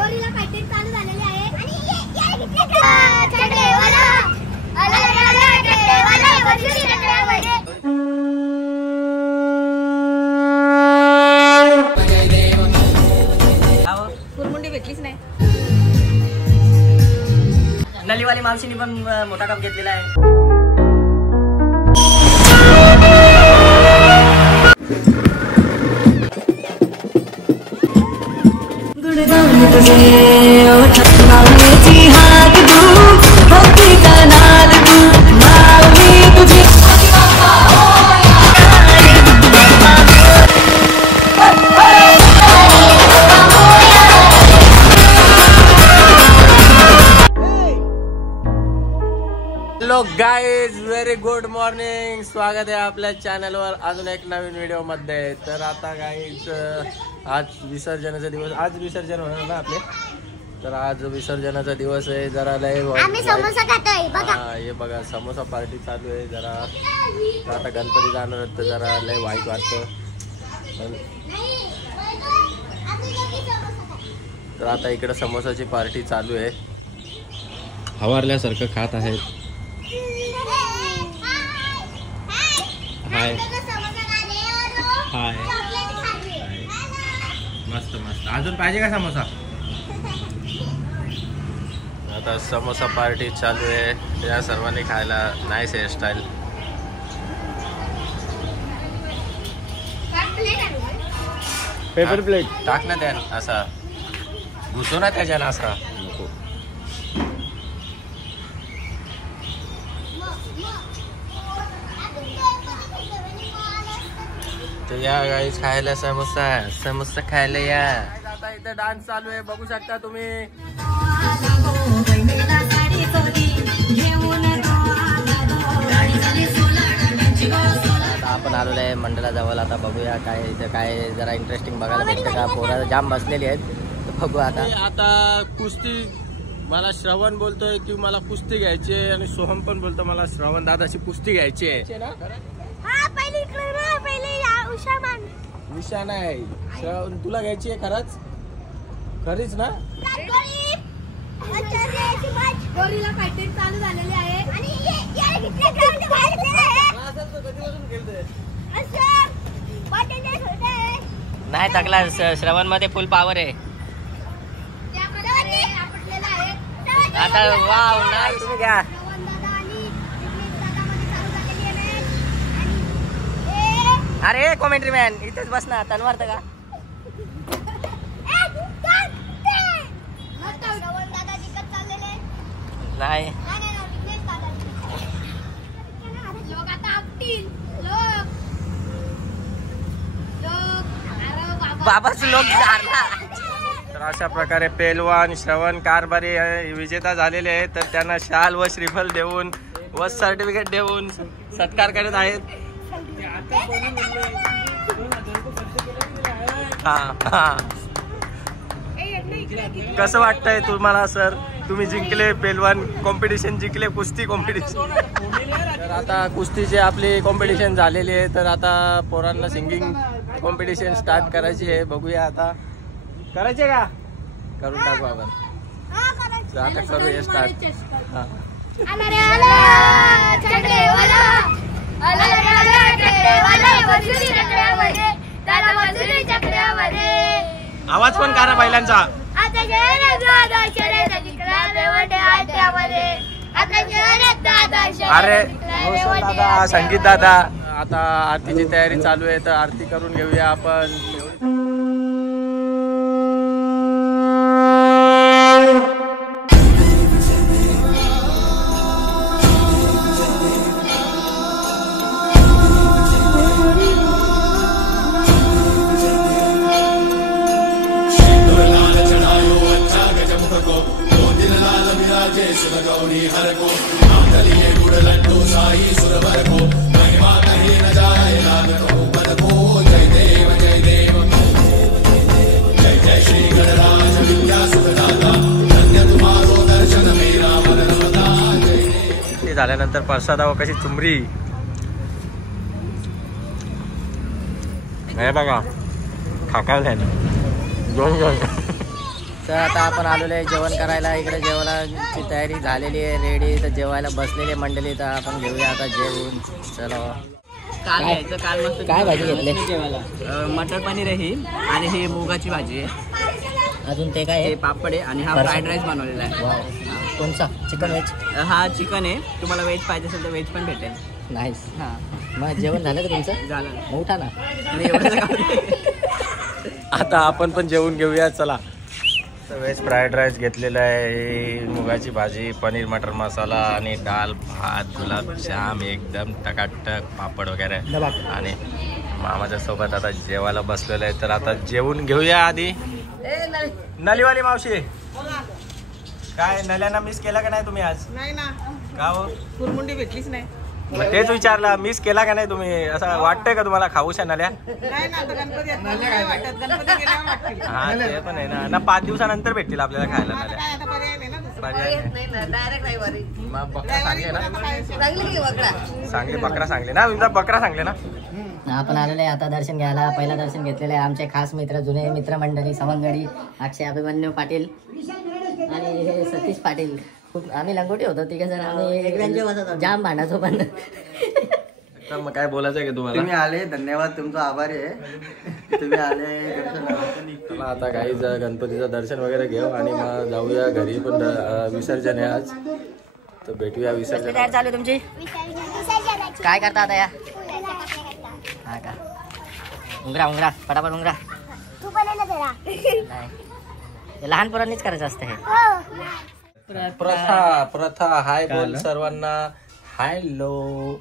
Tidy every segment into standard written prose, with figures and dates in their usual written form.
गोरीला fighting चालू झालेली आहे आणि कुरमुंडी भेटलीच नाही. नलीवाली मावशीने पण मोठा कप घेतलेला आहे. Hello guys, very good morning. स्वागत आहे आपल्या चॅनलवर अजून एक नवीन व्हिडिओ मध्ये. तर आता गाईज आज विसर्जनाचा दिवस, आज विसर्जन होणार ना आपले. तर आज विसर्जनाचा दिवस आहे. जरा लय आम्ही समोसा खातोय बघा. हे बघा समोसा पार्टी चालू आहे. जरा आता गणपती जाणार तर जरा लय वाईट वाटतं. तर आता इकडे समोसाची पार्टी चालू आहे. हवारल्यासारखं खात आहेत. हाय हाय, मस्त मस्त. अजून पाहिजे का समोसा? आता समोसा पार्टी चालू आहे. या सर्वांनी खायला. Nice hairstyle. पेपर प्लेट टाक ना त्या, असा घुसो ना त्याच्यानं असा. नको. तर या गाईज खायला समोसा, समोसा खायला या. आता इथे डान्स चालू आहे, बघू शकता तुम्ही. आता आपण आलेलो आहे मंडळाजवळ. आता बघूया काय इथे काय जरा इंटरेस्टिंग बघायला भेटतं का. पोरं जाम बसलेली आहेत, तर बघू आता. आता कुस्ती मला श्रवण बोलतोय की मला कुस्ती घ्यायची आहे, आणि सोहम पण बोलतो मला श्रवण दादाची कुस्ती घ्यायची आहे ना. विषा नाही, श्रवण तुला घ्यायची आहे खरंच, खरीच ना. गोरीला फायटिंग चालू झालेली आहे आणि नाही थकला. श्रवण मध्ये फुल पॉवर आहे आता. Wow nice. तुम्ही घ्या. अरे कॉमेंट्री मॅन इथेच बस ना. तनवार का नाही. बाबाच लोक झाला. तर अशा प्रकारे पेलवान श्रवण कारभारी विजेता झालेले आहेत. तर त्यांना शाल व श्रीफल देऊन व सर्टिफिकेट देऊन सत्कार करत आहेत. कसं वाटतंय तुम्हाला सर? तुम्ही जिंकले, पेलवान कॉम्पिटिशन जिंकले, कुस्ती कॉम्पिटिशन. तर आता कुस्तीची आपली कॉम्पिटिशन झालेली आहे. तर आता पोरांना सिंगिंग कॉम्पिटिशन स्टार्ट करायची आहे. बघूया आता करायचे का, करून टाकू आपण. आता करूया स्टार्ट. हा आवाज पण करा बैलांचा. अरे दादा, संगीत दादा. आता आरतीची तयारी चालू आहे, तर आरती करून घेऊया आपण. झाल्यानंतर प्रसादावर कशी चुमरी हे बघा. खाकाल दोन तर आता आपण आलेलो आहे जेवण करायला. इकडे जेवणाची तयारी झालेली आहे, रेडी. तर जेवायला बसलेली मंडळी. तर आपण घेऊया आता जेवून. चला. काल घ्यायचं, काल मस्त काय भाजी घेतली? मटर पनीर आहे ही, आणि ही मुगाची भाजी आहे. अजून ते काय हे आहे? पापड आहे, आणि हा फ्राईड राईस बनवलेला आहे. वाव. कोणचा? Chicken veg? हा चिकन आहे. तुम्हाला व्हेज पाहिजे असेल तर व्हेज पण भेटेल. नाईस. हा मग जेवण झालं का तुमचं? झालं. मग उठा ना. आणि एवढं आता आपण पण जेवून घेऊया. चला. व्हेज फ्राईड राईस घेतलेला आहे, मुगाची भाजी, पनीर मटर मसाला आणि डाल भात, गुलाबजाम एकदम टकाटक, पापड वगैरे. आणि मामाच्या सोबत आता जेवायला बसलेलं आहे. तर आता जेवून घेऊया. आधी नलीवाली मावशी, काय नल्यांना मिस केला का नाही तुम्ही आज? नाही ना, का हो? कुरमुंडी भेटलीच नाही. मग तेच विचारला, मिस केला का नाही तुम्ही? असं वाटतंय का तुम्हाला खाऊशा नल्या? नाही ना, आता गणपती आहेत, नाही वाटत. गणपती गेल्यावर वाटतील. हा ते पण आहे ना. 5 दिवसानंतर भेटतील आपल्याला खायला आता नल्या. काय, आता पर्याय नाही ना दुसरा. पर्याय नाही. डायरेक्ट रविवारी. मग बकरा सांगले ना, आता काय सांगले बकरा सांगले ना, तुमचा बकरा सांगले ना. आपण आलेलो आहे आता दर्शन घ्यायला. पहिला दर्शन घेतलेलं आहे आमचे खास मित्र, जुने मित्रमंडळी, सवंगडी, अक्षय अभिमन्यू पाटील आणि हे सतीश पाटील. खूप आम्ही लंगोटी होतो तिघे जण. आम्ही जाम भांडायचो पण. तर मग काय बोलायचं आहे का तुम्हाला? तुम्ही आले, धन्यवाद, तुमचा आभारी आहे. तुम्ही आले चला आता काही गणपतीचं दर्शन वगैरे घेऊ आणि मग जाऊया घरी. पण विसर्जन आहे आज, तर भेटूया विसर्जन. तयार चालू तुमची? काय करता आता या? हा का? उंगरा उंगरा पटापट उंगरा. तू पण आहे ना जरा. नाही, हे लहान पोरांनीच करायचं असतं हे. प्रथा हाय बोल सर्वांना. हॅलो.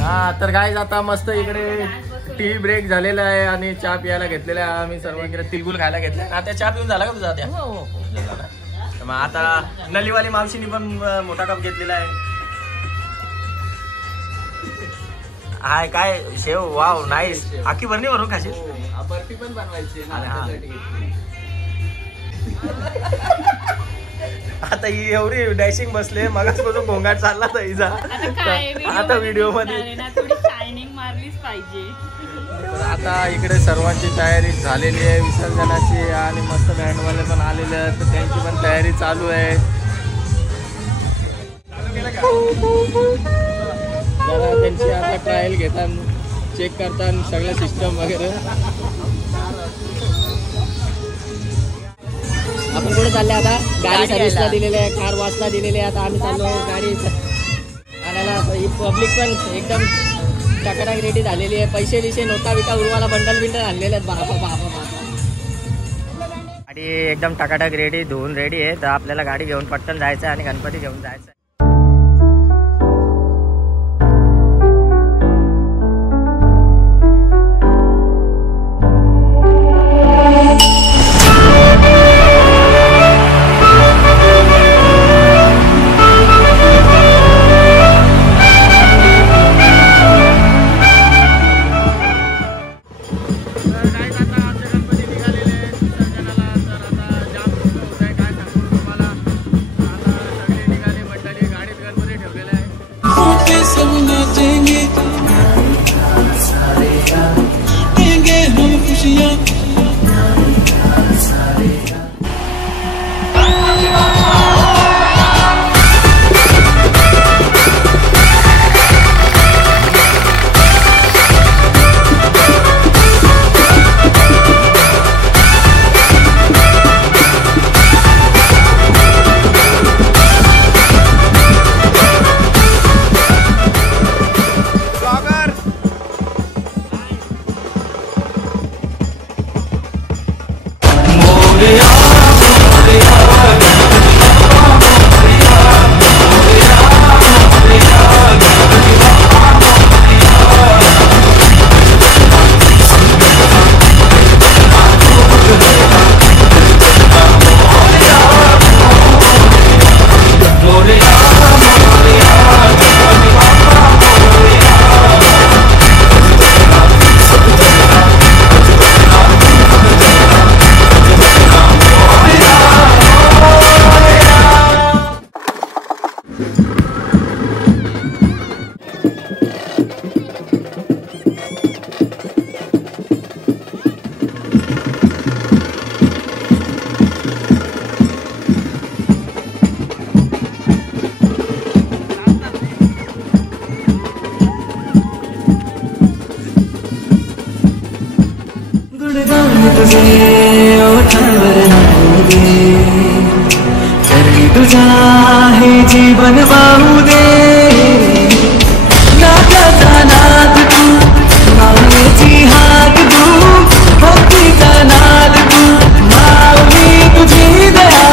हा तर काय आता मस्त इकडे टी ब्रेक झालेला आहे आणि चहा प्यायला घेतलेला आहे. आम्ही सर्व इकडे तिलगुल खायला घेतले. आता चहा पिऊन झाला का तुझा? त्या मग आता नलीवाली मावशीनी पण मोठा कप घेतलेला आहे. हाय काय शेव, वाव नाईस. आखी भरणी भरून खाशील. बर्फी पण बनवायची. आता ही एवढी डॅशिंग बसले, मगाचपासून गोंगाट चालला तर हिचा. आता व्हिडिओ मध्ये शायनिंग मारलीच पाहिजे. तर आता इकडे सर्वांची तयारी झालेली आहे विसर्जनाची आणि मस्त बँडवाले पण आलेले आहेत, तर त्यांची पण तयारी चालू आहे. जरा त्यांची आता ट्रायल घेतात, चेक करतात सगळं सिस्टम वगैरे. आपण कुठे चालले आता? गाडी सर्व्हिसला दिलेली आहे, कार वॉशला दिलेली आहे. आता आम्ही चाललो गाडी आणायला. पब्लिक पण एकदम टकाटक रेडी झालेली आहे. पैसे विषय नोटा बिटा उरवाला बंडल बिंडल आणलेले आहेत. गाडी एकदम टकाटक रेडी, धुवून रेडी आहे. तर आपल्याला गाडी घेऊन पटकन जायचं आणि गणपती घेऊन जायचं. माऊली जीवन वाहू दे नाथाचा नाद तू माऊलीची हाक तू भक्तीचा नाद तू माऊली तुझी दया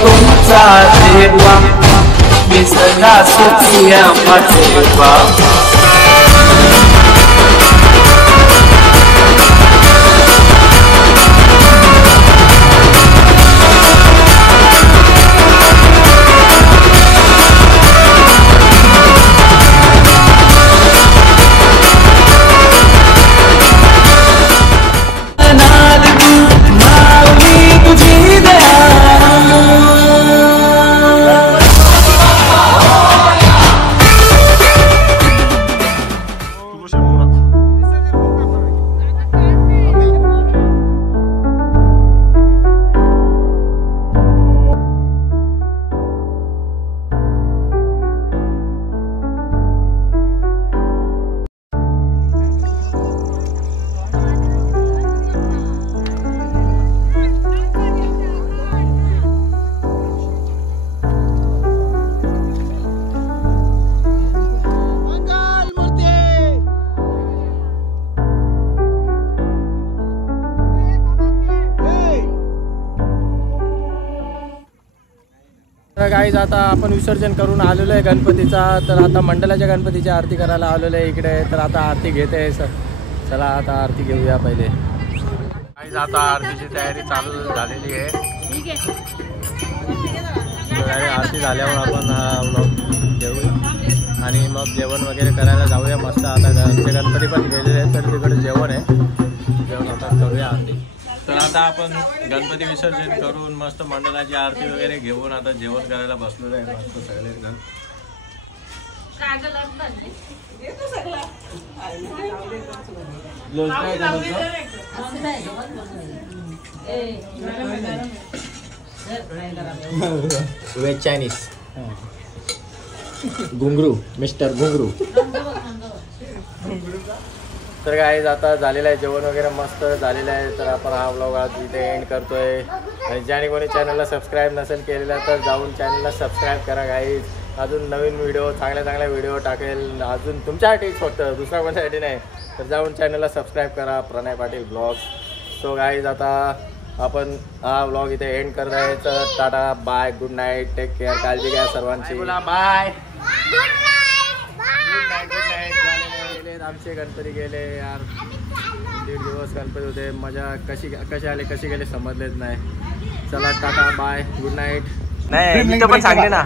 तुमचा देवा मी सदा सुखी देवा गाईज आता आपण विसर्जन करून आलेलो आहे गणपतीचा. तर आता मंडलाच्या गणपतीची आरती करायला आलेलो आहे इकडे. तर आता आरती घेते सर. चला आता आरती घेऊया पहिले. गाईज आता आरतीची तयारी चालू झालेली आहे. आरती झाल्यावर आपण हा व्लॉग घेऊ आणि मग जेवण वगैरे करायला जाऊया मस्त. आता आमचे गणपती पण गेलेले आहेत तर तिकडे जेवण आहे. जेवण आता करूया आरती. तर आता आपण गणपती विसर्जन करून मस्त मंडलाची आरती वगैरे घेऊन आता जेवण करायला बसलेलो आहे मस्त सगळे जण. व्हेज चायनीज घुंगरू मिस्टर घुंगरू. तर गाईज आता झालेलं आहे जेवण वगैरे मस्त झालेलं आहे. तर आपण हा व्लॉग आज इथे एंड करतोय. आणि ज्याने कोणी चॅनलला सबस्क्राईब नसेल केलेला तर जाऊन चॅनलला सबस्क्राईब करा गाईज. अजून नवीन व्हिडिओ चांगल्या व्हिडिओ टाकेल अजून तुमच्यासाठीच फक्त दुसऱ्या कोणासाठी नाही. तर जाऊन चॅनलला सबस्क्राईब करा Pranay Patil blogs. So guys आता आपण हा व्लॉग इथे एंड करत आहे. तर tata bye good night take care काळजी घ्या सर्वांची. बोला बाय गुड नाईट. आमचे गणपती गेले यार 1.5 दिवस गणपती होते. मजा कशी आले कशी गेले समजलेच नाही. चला टाटा बाय गुड नाईट. नाही पण सांगले ना.